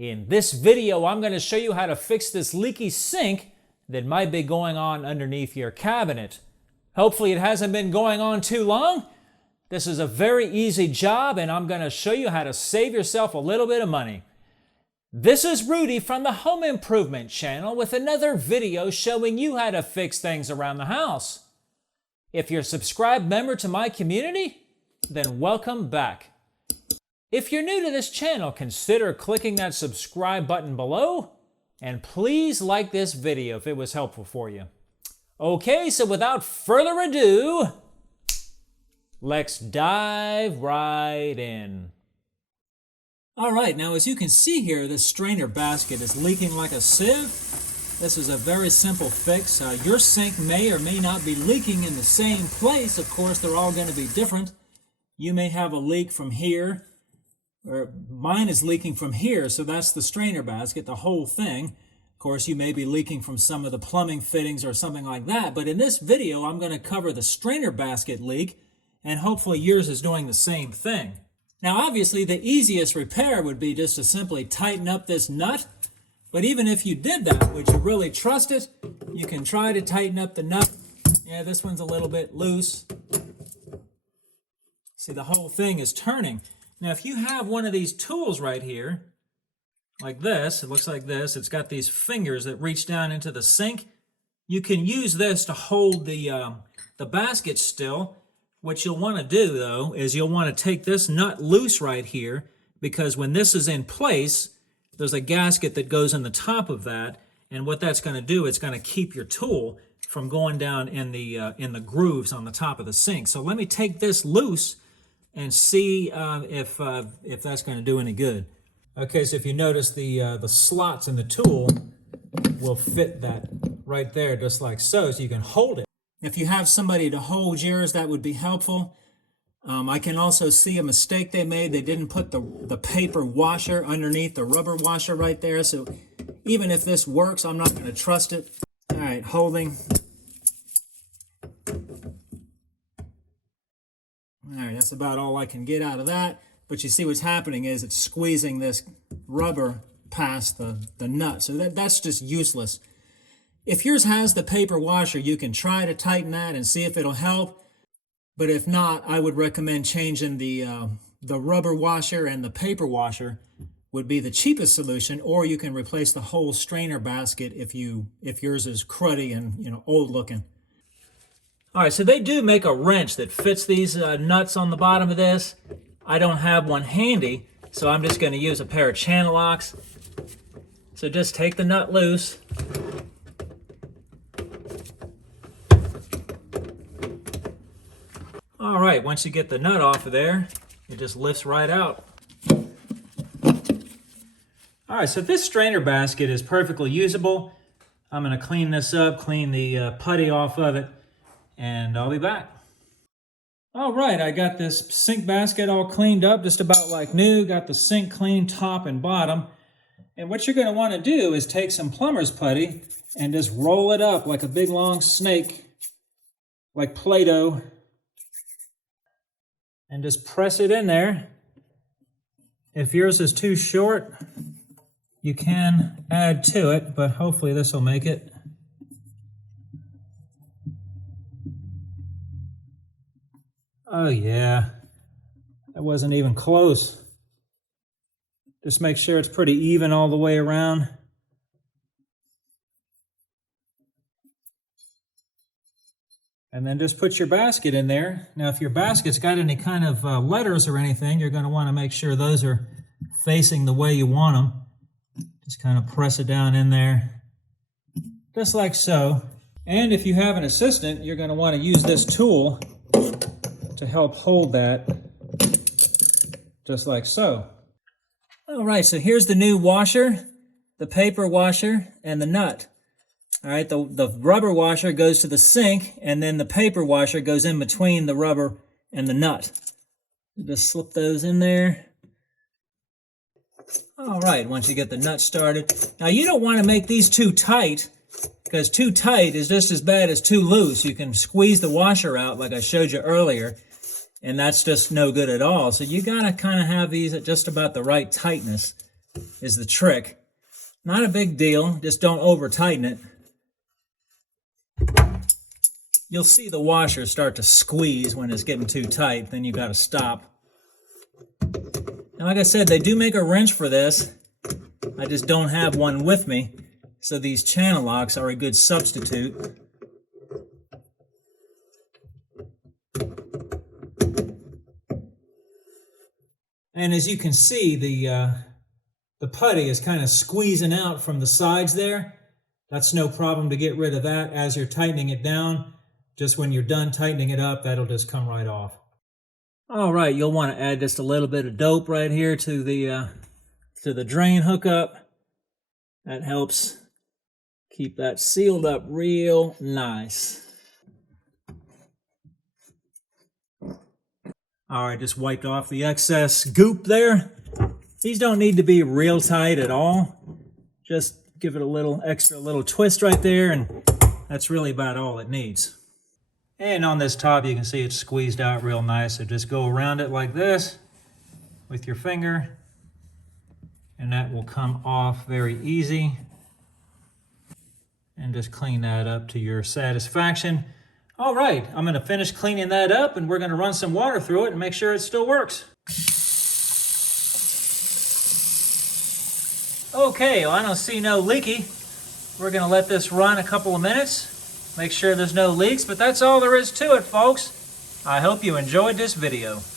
In this video, I'm going to show you how to fix this leaky sink that might be going on underneath your cabinet. Hopefully it hasn't been going on too long. This is a very easy job, and I'm going to show you how to save yourself a little bit of money. This is Rudy from the Home Improvement channel with another video showing you how to fix things around the house. If you're a subscribed member to my community, then welcome back. If you're new to this channel, consider clicking that subscribe button below, and please like this video if it was helpful for you. Okay, so without further ado, let's dive right in. All right, now as you can see here, this strainer basket is leaking like a sieve. This is a very simple fix. Your sink may or may not be leaking in the same place. Of course, they're all going to be different. You may have a leak from here, or mine is leaking from here, so that's the strainer basket, the whole thing. Of course, you may be leaking from some of the plumbing fittings or something like that, but in this video, I'm going to cover the strainer basket leak, and hopefully yours is doing the same thing. Now, obviously, the easiest repair would be just to simply tighten up this nut, but even if you did that, would you really trust it? You can try to tighten up the nut. Yeah, this one's a little bit loose. See, the whole thing is turning. Now, if you have one of these tools right here, like this, it looks like this, it's got these fingers that reach down into the sink. You can use this to hold the basket still. What you'll want to do, though, is you'll want to take this nut loose right here, because when this is in place, there's a gasket that goes in the top of that, and what that's going to do, it's going to keep your tool from going down in the grooves on the top of the sink. So let me take this loose and see if that's going to do any good. Okay, so if you notice, the slots in the tool will fit that right there, just like so you can hold it. If you have somebody to hold yours, that would be helpful. I can also see a mistake they made. They didn't put the paper washer underneath the rubber washer right there, so even if this works, I'm not going to trust it. All right, holding. All right, that's about all I can get out of that. But you see what's happening is it's squeezing this rubber past the nut. So that's just useless. If yours has the paper washer, you can try to tighten that and see if it'll help. But if not, I would recommend changing the rubber washer, and the paper washer would be the cheapest solution. Or you can replace the whole strainer basket if yours is cruddy and old looking. All right, so they do make a wrench that fits these nuts on the bottom of this. I don't have one handy, so I'm just going to use a pair of channel locks. So just take the nut loose. All right, once you get the nut off of there, it just lifts right out. All right, so this strainer basket is perfectly usable. I'm going to clean this up, clean the putty off of it, and I'll be back. All right, I got this sink basket all cleaned up, just about like new. Got the sink clean top and bottom. And what you're going to want to do is take some plumber's putty and just roll it up like a big long snake, like Play-Doh, and just press it in there. If yours is too short, you can add to it, but hopefully this will make it. Oh yeah, that wasn't even close. Just make sure it's pretty even all the way around. And then just put your basket in there. Now if your basket's got any kind of letters or anything, you're going to want to make sure those are facing the way you want them. Just kind of press it down in there, just like so. And if you have an assistant, you're going to want to use this tool to help hold that, just like so. All right, so here's the new washer, the paper washer, and the nut. All right, the rubber washer goes to the sink, and then the paper washer goes in between the rubber and the nut. Just slip those in there. All right, once you get the nut started. Now, you don't want to make these too tight, because too tight is just as bad as too loose. You can squeeze the washer out like I showed you earlier, and that's just no good at all. So you gotta kind of have these at just about the right tightness. is the trick. Not a big deal, just don't over tighten it. You'll see the washer start to squeeze when it's getting too tight, then you got to stop. And like I said, they do make a wrench for this. I just don't have one with me, so these channel locks are a good substitute. And as you can see, the putty is kind of squeezing out from the sides there. That's no problem to get rid of that as you're tightening it down. Just when you're done tightening it up, that'll just come right off. All right, you'll want to add just a little bit of dope right here to the drain hookup. That helps keep that sealed up real nice. All right, just wiped off the excess goop there. These don't need to be real tight at all. Just give it a little twist right there, and that's really about all it needs. And on this top, you can see it's squeezed out real nice. So just go around it like this with your finger, and that will come off very easy. And just clean that up to your satisfaction. All right, I'm gonna finish cleaning that up, and we're gonna run some water through it and make sure it still works. Okay, well, I don't see no leaky. We're gonna let this run a couple of minutes, make sure there's no leaks, but that's all there is to it, folks. I hope you enjoyed this video.